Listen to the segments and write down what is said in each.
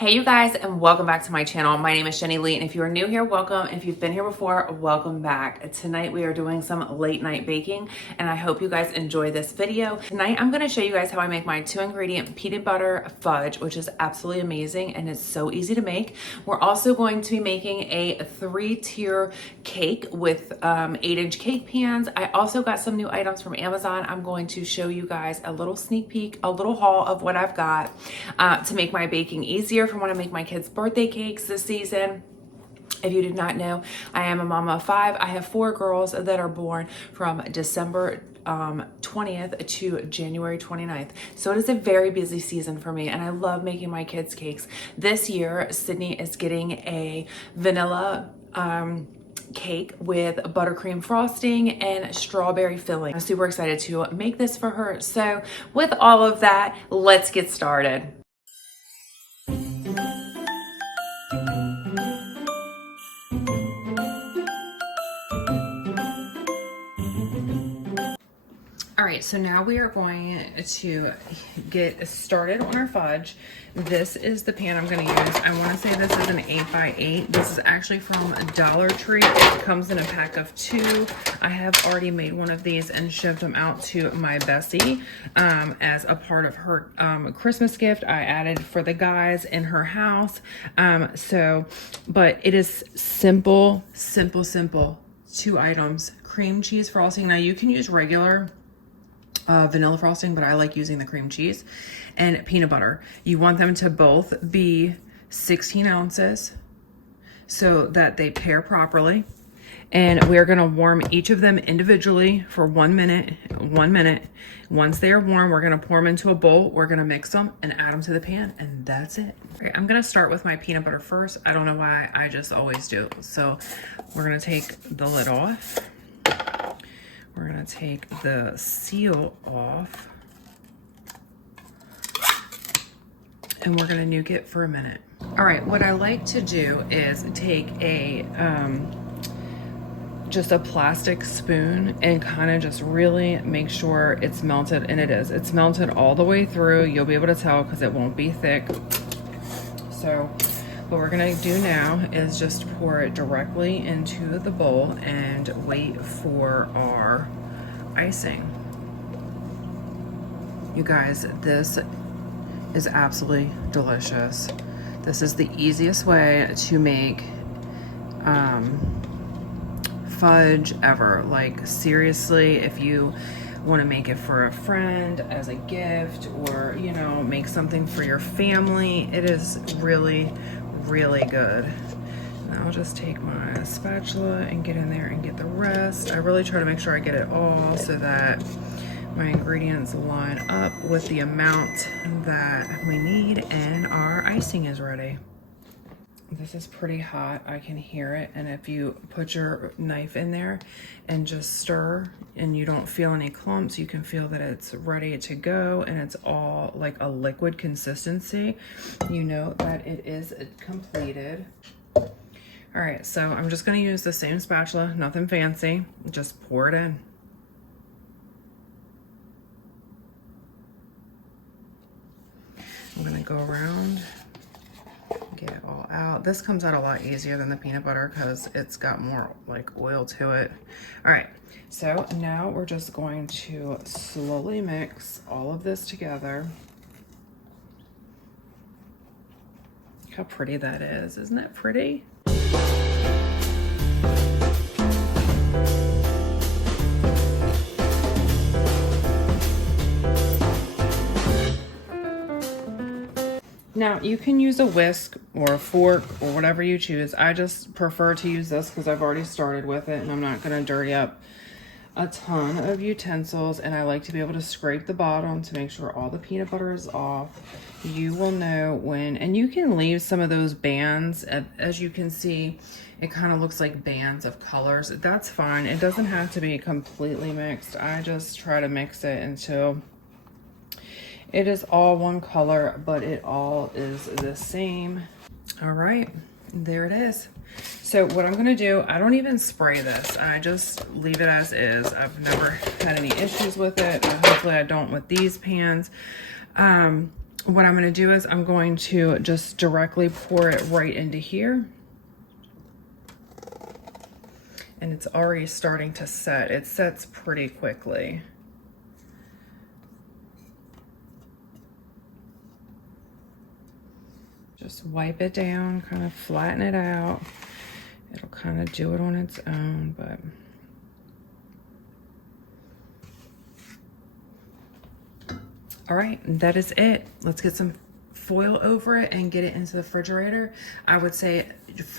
Hey you guys, and welcome back to my channel. My name is Jenny Lee, and if you are new here, welcome. If you've been here before, welcome back. Tonight we are doing some late night baking, and I hope you guys enjoy this video. Tonight I'm going to show you guys how I make my 2-ingredient peanut butter fudge, which is absolutely amazing and it's so easy to make. We're also going to be making a 3-tier cake with 8-inch cake pans. I also got some new items from Amazon. I'm going to show you guys a little sneak peek, a little haul of what I've got to make my baking easier for when I make my kids' birthday cakes this season. If you did not know, I am a mama of 5. I have 4 girls that are born from December 20th to January 29th. So it is a very busy season for me, and I love making my kids' cakes. This year, Sydney is getting a vanilla cake with buttercream frosting and strawberry filling. I'm super excited to make this for her. So with all of that, let's get started. All right, so now we are going to get started on our fudge. This is the pan I'm going to use. I want to say this is an 8x8. This is actually from Dollar Tree. It comes in a pack of 2. I have already made one of these and shipped them out to my Bessie as a part of her Christmas gift I added for the guys in her house. But it is simple. 2 items. Cream cheese frosting. Now you can use regular vanilla frosting, but I like using the cream cheese, and peanut butter. You want them to both be 16 ounces so that they pair properly. And we're gonna warm each of them individually for 1 minute. Once they are warm, we're gonna pour them into a bowl. We're gonna mix them and add them to the pan, and that's it. Okay, I'm gonna start with my peanut butter first. I don't know why, I just always do. So we're gonna take the lid off. We're gonna take the seal off, and we're gonna nuke it for a minute. All right, what I like to do is take a just a plastic spoon and kind of just really make sure it's melted, and it is. It's melted all the way through. You'll be able to tell because it won't be thick. So what we're gonna do now is just pour it directly into the bowl and wait for our icing. You guys, this is absolutely delicious. This is the easiest way to make fudge ever. Like seriously, if you want to make it for a friend as a gift, or you know, make something for your family, it is really good. And I'll just take my spatula and get in there and get the rest. I really try to make sure I get it all so that my ingredients line up with the amount that we need, and our icing is ready. This is pretty hot, I can hear it, and if you put your knife in there and just stir and you don't feel any clumps, you can feel that it's ready to go and it's all like a liquid consistency. You know that it is completed. All right, so I'm just gonna use the same spatula, nothing fancy, just pour it in. I'm gonna go around, get it all out. This comes out a lot easier than the peanut butter because it's got more like oil to it. All right, so now we're just going to slowly mix all of this together. Look how pretty that is. Isn't that pretty? Now you can use a whisk or a fork or whatever you choose. I just prefer to use this because I've already started with it and I'm not going to dirty up a ton of utensils, and I like to be able to scrape the bottom to make sure all the peanut butter is off. You will know when, and you can leave some of those bands. As you can see, it kind of looks like bands of colors. That's fine. It doesn't have to be completely mixed. I just try to mix it until it is all one color, but it all is the same. All right, there it is. So what I'm gonna do, I don't even spray this. I just leave it as is. I've never had any issues with it. Hopefully I don't with these pans. what I'm going to do is I'm going to just directly pour it right into here. And it's already starting to set. It sets pretty quickly. Just wipe it down, kind of flatten it out. It'll kind of do it on its own, but all right, that is it. Let's get some foil over it and get it into the refrigerator. I would say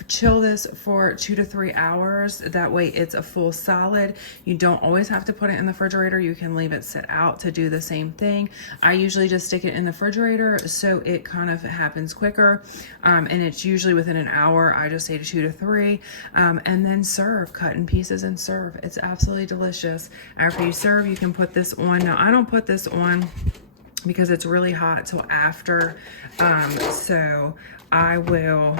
chill this for 2 to 3 hours. That way it's a full solid. You don't always have to put it in the refrigerator. You can leave it sit out to do the same thing. I usually just stick it in the refrigerator so it kind of happens quicker. And it's usually within an hour. I just say 2 to 3. And then serve, cut in pieces and serve. It's absolutely delicious. After you serve, you can put this on. Now I don't put this on because it's really hot till after. So I will,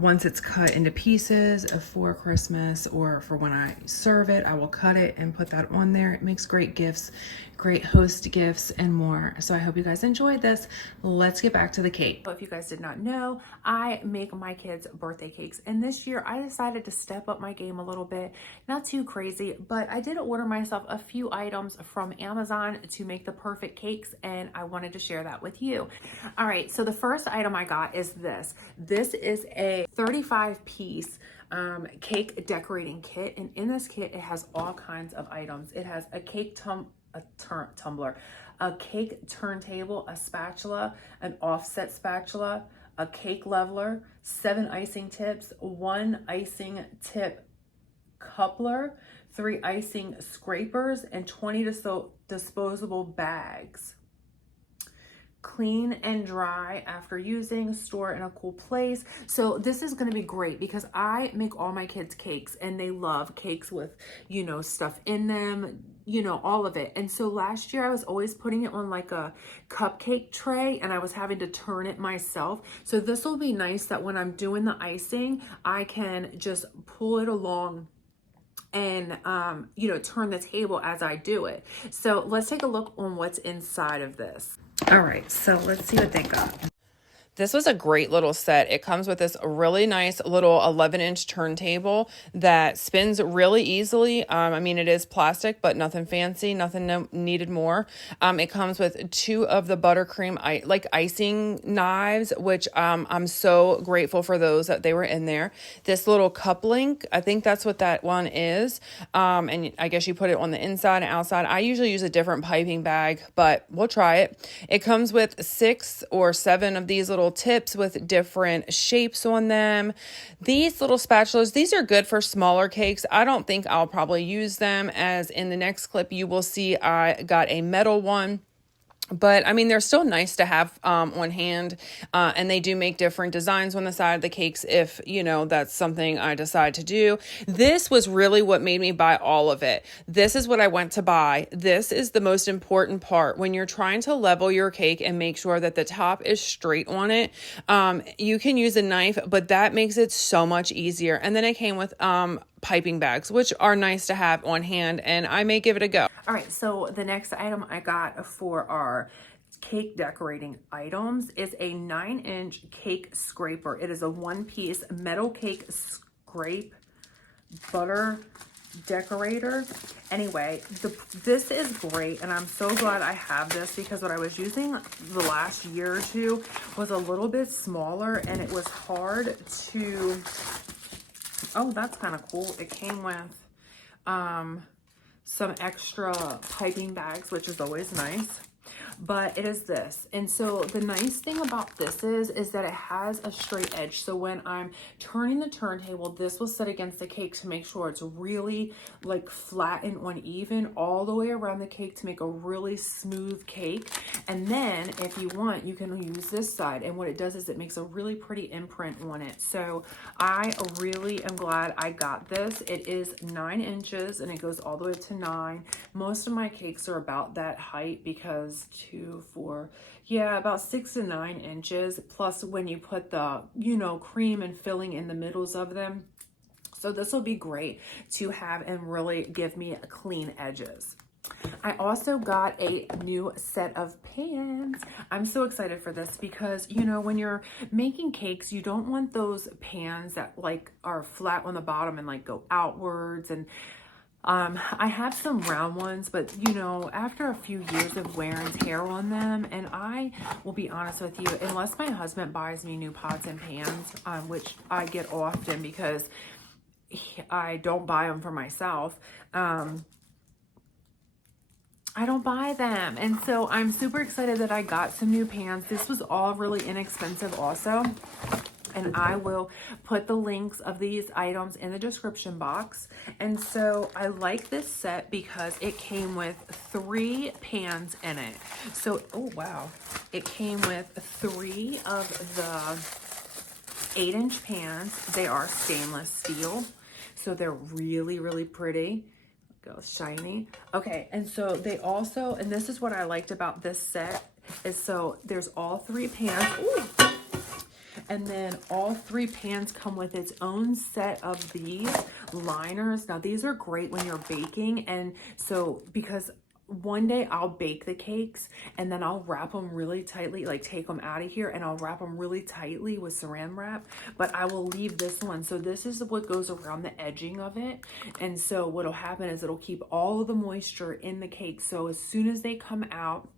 once it's cut into pieces for Christmas or for when I serve it, I will cut it and put that on there. It makes great gifts, great host gifts and more. So I hope you guys enjoyed this. Let's get back to the cake. If you guys did not know, I make my kids birthday cakes, and this year I decided to step up my game a little bit. Not too crazy, but I did order myself a few items from Amazon to make the perfect cakes, and I wanted to share that with you. All right, so the first item I got is this. This is a 35-piece cake decorating kit, and in this kit it has all kinds of items. It has a cake tumbler, a cake turntable, a spatula, an offset spatula, a cake leveler, 7 icing tips, 1 icing tip coupler, 3 icing scrapers, and 20 disposable bags. Clean and dry after using, store in a cool place. So this is going to be great because I make all my kids cakes and they love cakes with, you know, stuff in them, you know, all of it. And so last year I was always putting it on like a cupcake tray and I was having to turn it myself. So this will be nice that when I'm doing the icing, I can just pull it along and you know, turn the table as I do it. So let's take a look on what's inside of this. All right, so let's see what they got. This was a great little set. It comes with this really nice little 11-inch turntable that spins really easily. I mean, it is plastic, but nothing fancy, nothing needed more. It comes with 2 of the buttercream icing knives, which I'm so grateful for those that they were in there. This little cup link, I think that's what that one is. And I guess you put it on the inside and outside. I usually use a different piping bag, but we'll try it. It comes with 6 or 7 of these little tips with different shapes on them. These little spatulas, these are good for smaller cakes. I don't think I'll probably use them, as in the next clip you will see I got a metal one. But I mean, they're still nice to have on hand, and they do make different designs on the side of the cakes if, you know, that's something I decide to do. This was really what made me buy all of it. This is what I went to buy. This is the most important part. When you're trying to level your cake and make sure that the top is straight on it, you can use a knife, but that makes it so much easier. And then it came with piping bags, which are nice to have on hand, and I may give it a go. All right, so the next item I got for our cake decorating items is a 9-inch cake scraper. It is a 1-piece metal cake scrape butter decorator. Anyway, this is great, and I'm so glad I have this because what I was using the last year or two was a little bit smaller, and it was hard to... Oh, that's kind of cool. It came with some extra piping bags, which is always nice. But it is this. And so the nice thing about this is that it has a straight edge. So when I'm turning the turntable, this will sit against the cake to make sure it's really like flat and uneven all the way around the cake to make a really smooth cake. And then if you want, you can use this side. And what it does is it makes a really pretty imprint on it. So I really am glad I got this. It is 9 inches and it goes all the way to 9. Most of my cakes are about that height because about 6 to 9 inches, plus when you put the, you know, cream and filling in the middles of them. So this will be great to have and really give me clean edges. I also got a new set of pans. I'm so excited for this because, you know, when you're making cakes, you don't want those pans that like are flat on the bottom and like go outwards. And I have some round ones, but you know, after a few years of wear and tear on them, and I will be honest with you, unless my husband buys me new pots and pans, which I get often because I don't buy them for myself, I don't buy them. And so I'm super excited that I got some new pans. This was all really inexpensive also. And I will put the links of these items in the description box. And so I like this set because it came with 3 pans in it. So, oh wow. It came with 3 of the 8-inch pans. They are stainless steel. So they're really, really pretty. Go shiny. Okay, and so they also, and this is what I liked about this set, is so there's all 3 pans. Ooh. And then all 3 pans come with its own set of these liners. Now these are great when you're baking, and so because one day I'll bake the cakes and then I'll wrap them really tightly, like take them out of here and I'll wrap them really tightly with saran wrap, but I will leave this one. So this is what goes around the edging of it. And so what'll happen is it'll keep all of the moisture in the cake. So as soon as they come out,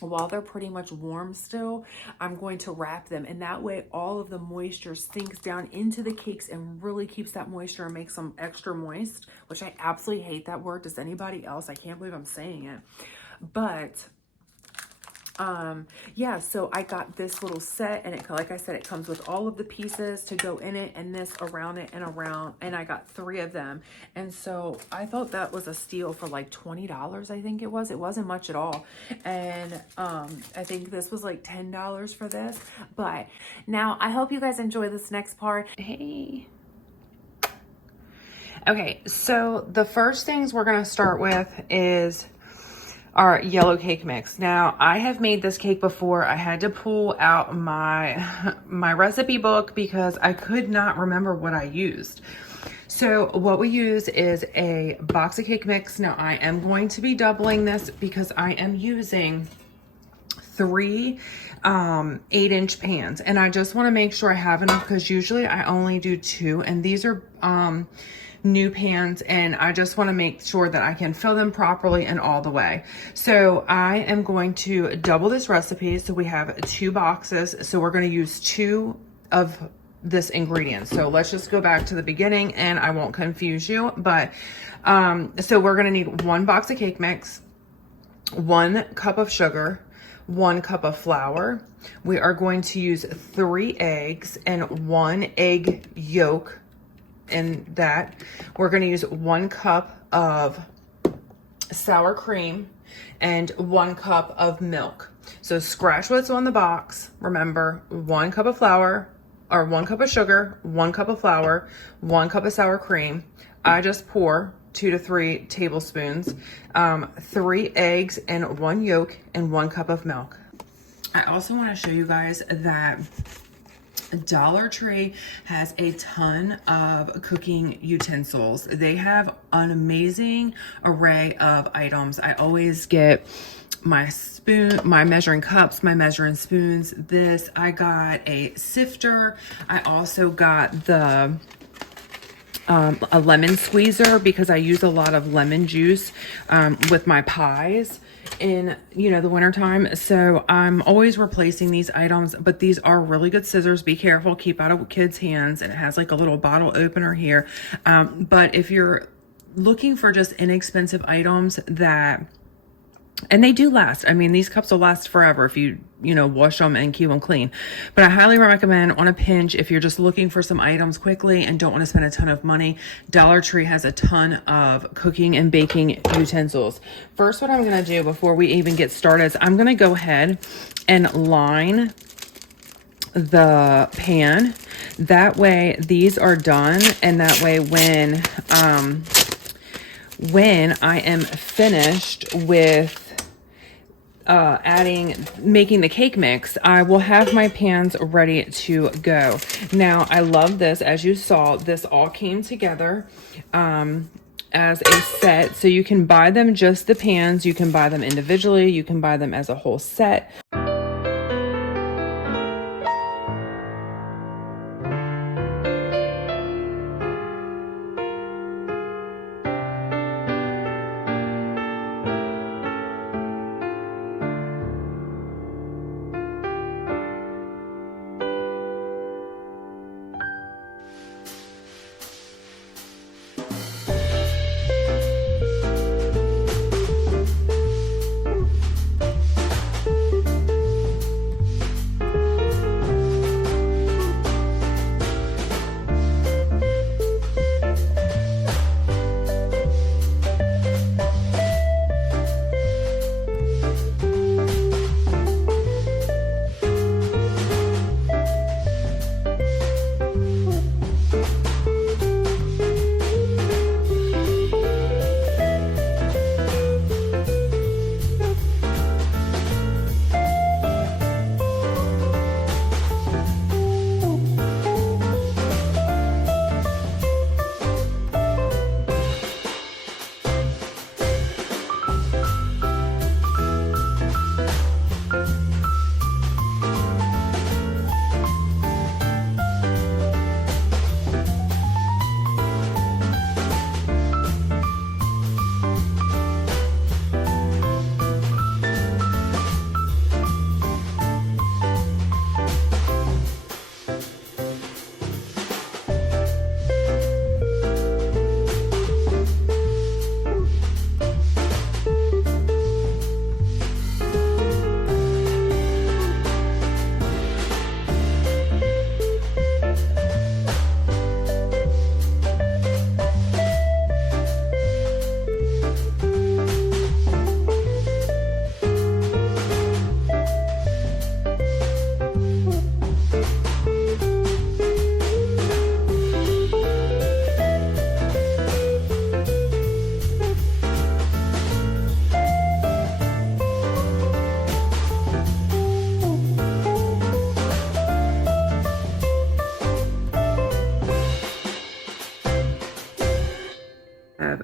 while they're pretty much warm still, I'm going to wrap them, and that way all of the moisture sinks down into the cakes and really keeps that moisture and makes them extra moist, which I absolutely hate that word. Does anybody else? I can't believe I'm saying it. But yeah, so I got this little set, and it, like I said, it comes with all of the pieces to go in it and this around it and around, and I got 3 of them. And so I thought that was a steal for like $20. I think it wasn't much at all. And I think this was like $10 for this. But now I hope you guys enjoy this next part. Hey. Okay, so the first things we're gonna start with is our yellow cake mix. Now, I have made this cake before. I had to pull out my recipe book because I could not remember what I used. So what we use is a box of cake mix. Now, I am going to be doubling this because I am using 3 8-inch pans, and I just want to make sure I have enough because usually I only do 2, and these are new pans, and I just want to make sure that I can fill them properly and all the way. So I am going to double this recipe. So we have 2 boxes. So we're going to use 2 of this ingredient. So let's just go back to the beginning and I won't confuse you. But so we're going to need 1 box of cake mix, 1 cup of sugar, 1 cup of flour. We are going to use 3 eggs and 1 egg yolk. In that, we're going to use 1 cup of sour cream and 1 cup of milk. So scratch what's on the box. Remember, 1 cup of flour, or 1 cup of sugar, 1 cup of flour, 1 cup of sour cream. I just pour 2 to 3 tablespoons, 3 eggs and 1 yolk, and 1 cup of milk. I also want to show you guys that Dollar Tree has a ton of cooking utensils. They have an amazing array of items. I always get my spoon, my measuring cups, my measuring spoons. This, I got a sifter. I also got the a lemon squeezer because I use a lot of lemon juice with my pies in, you know, the wintertime. So I'm always replacing these items, but these are really good scissors. Be careful, keep out of kids' hands. And it has like a little bottle opener here. But if you're looking for just inexpensive items that, and they do last. I mean, these cups will last forever if you know, wash them and keep them clean. But I highly recommend on a pinch, if you're just looking for some items quickly and don't want to spend a ton of money, Dollar Tree has a ton of cooking and baking utensils. First, what I'm going to do before we even get started is I'm going to go ahead and line the pan. That way these are done, and that way when I am finished with making the cake mix, I will have my pans ready to go. Now, I love this. As you saw, this all came together as a set. So you can buy them just the pans, you can buy them individually, you can buy them as a whole set.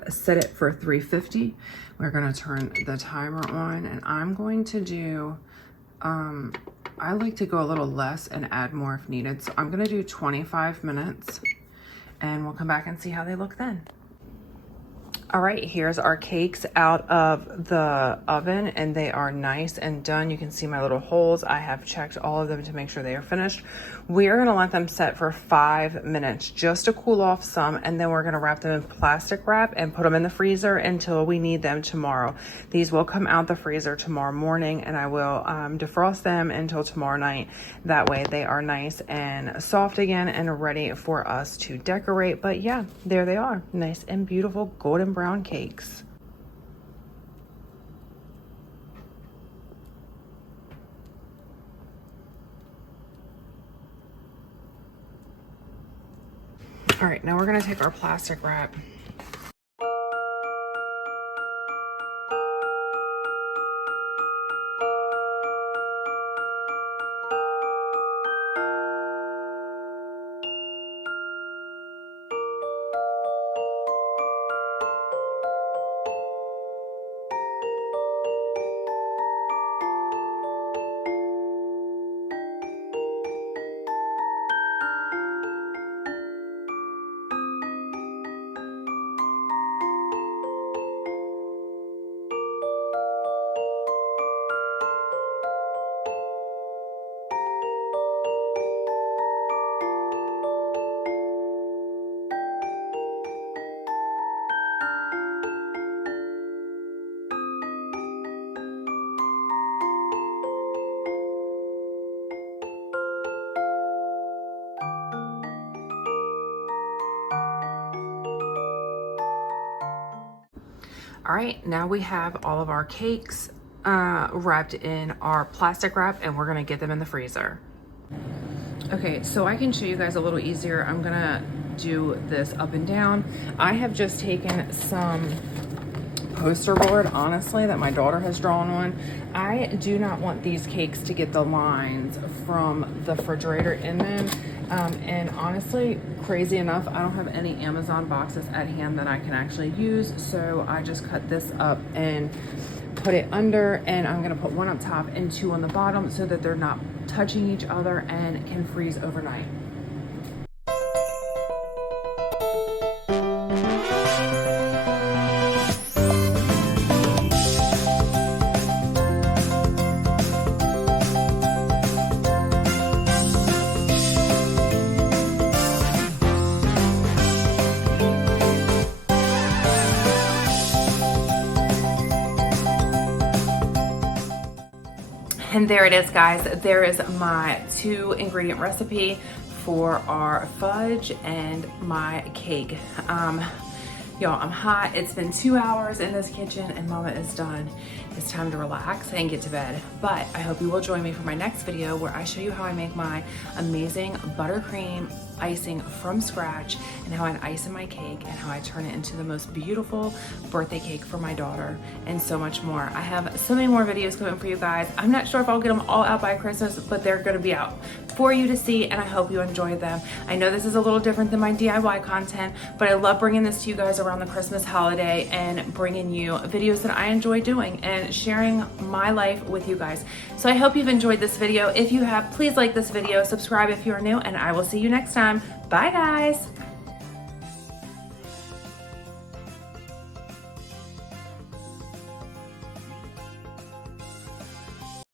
Set it for 350. We're going to turn the timer on, and I'm going to do, I like to go a little less and add more if needed. So I'm going to do 25 minutes, and we'll come back and see how they look then. All right, here's our cakes out of the oven, and they are nice and done. You can see my little holes. I have checked all of them to make sure they are finished. We're gonna let them set for 5 minutes just to cool off some, and then we're gonna wrap them in plastic wrap and put them in the freezer until we need them tomorrow. These will come out the freezer tomorrow morning, and I will defrost them until tomorrow night. That way they are nice and soft again and ready for us to decorate. But yeah, there they are, nice and beautiful golden brown cakes. All right, now we're gonna take our plastic wrap. All right, now we have all of our cakes wrapped in our plastic wrap, and we're gonna get them in the freezer. Okay, so I can show you guys a little easier. I'm gonna do this up and down. I have just taken some poster board, honestly, that my daughter has drawn on. I do not want these cakes to get the lines from the refrigerator in them. And honestly, crazy enough, I don't have any Amazon boxes at hand that I can actually use. So I just cut this up and put it under, and I'm gonna put one up top and two on the bottom so that they're not touching each other and can freeze overnight. And there it is, guys. There is my 2-ingredient recipe for our fudge and my cake. Y'all, I'm hot. It's been 2 hours in this kitchen and Mama is done. It's time to relax and get to bed. But I hope you will join me for my next video where I show you how I make my amazing buttercream icing from scratch, and how I ice in my cake, and how I turn it into the most beautiful birthday cake for my daughter, and so much more. I have so many more videos coming for you guys. I'm not sure if I'll get them all out by Christmas, but they're gonna be out for you to see, and I hope you enjoy them. I know this is a little different than my DIY content, but I love bringing this to you guys around the Christmas holiday and bringing you videos that I enjoy doing and sharing my life with you guys. So I hope you've enjoyed this video. If you have, please like this video, subscribe if you are new, and I will see you next time. Bye, guys.